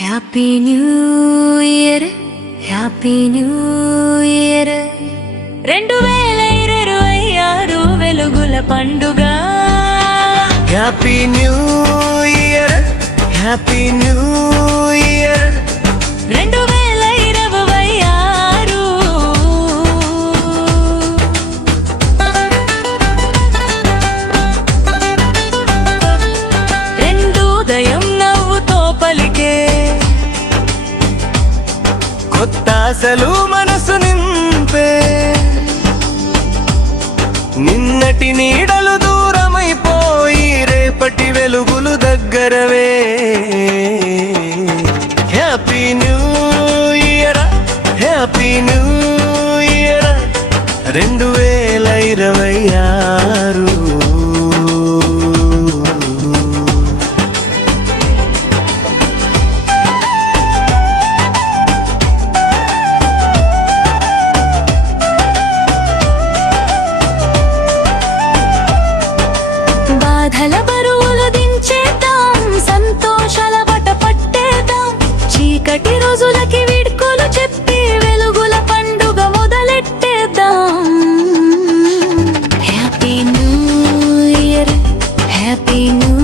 Happy new year happy new year రెండు వేల ఇరవై ఆరు వెలుగుల పండుగ. Happy new year happy new మనసు నింపే. నిన్నటి నీడలు దూరమైపోయి రేపటి వెలుగులు దగ్గరవే. Happy new year happy new year రెండు వేల ఇరవై ఆరు కథల బరువులు దించేద్దాం సంతోషాల బట పట్టేద్దాం. చీకటి రోజులకి విడుకులు చెప్పి వెలుగుల పండుగ మొదలెట్టేద్దాం. Happy new year happy new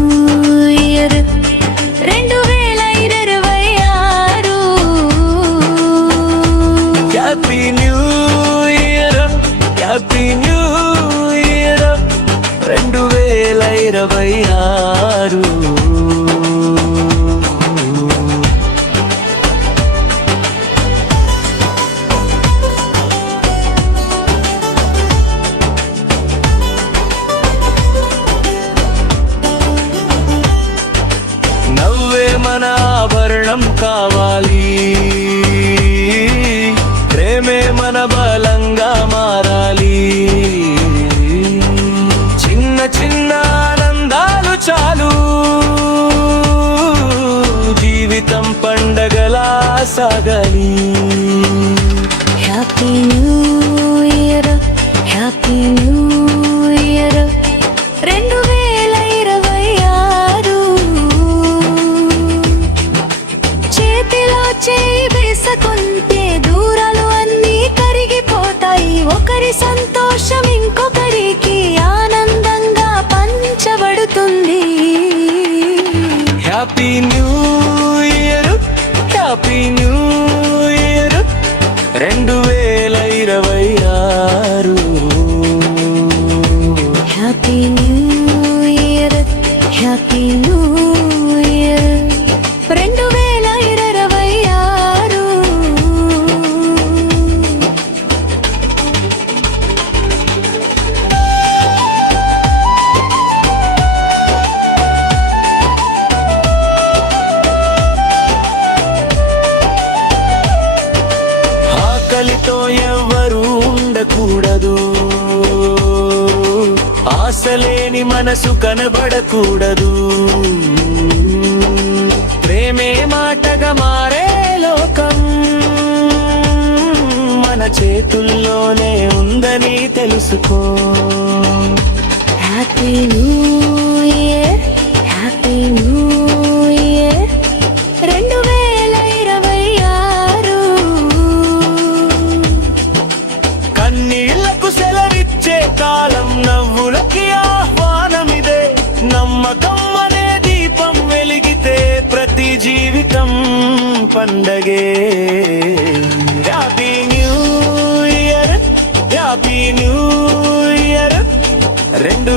year రెండు వేల ఇరవై ఆరు. Happy new year happy new ఇరవై ఆరు నవ్వే మన ఆభరణం కావాలి. సంతోషం ఇంకొకరికి ఆనందంగా పంచబడుతుంది. Happy new year happy new year రెండు వేల ఇరవై ఆరు. Happy new year happy new ఉండకూడదు ఆశలేని మనసు కనబడకూడదు. ప్రేమే మాటగా మారే లోకం మన చేతుల్లోనే ఉందని తెలుసుకో. Happy new year happy new దీపం ప్రతి జీవితం పండగే. Happy new year happy new year రెండు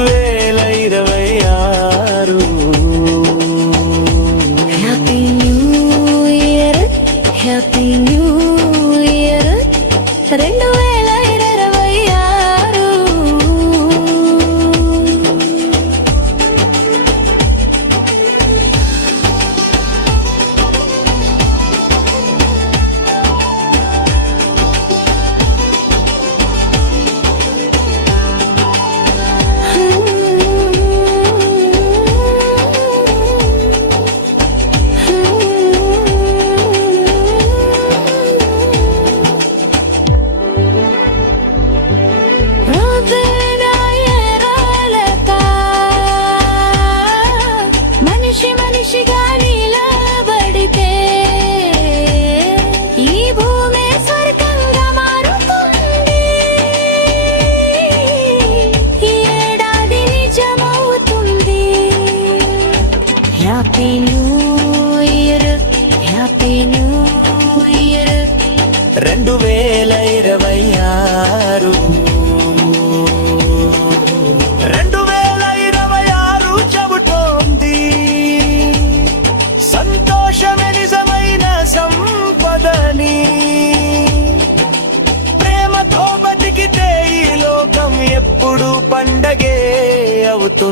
ప్రేమతో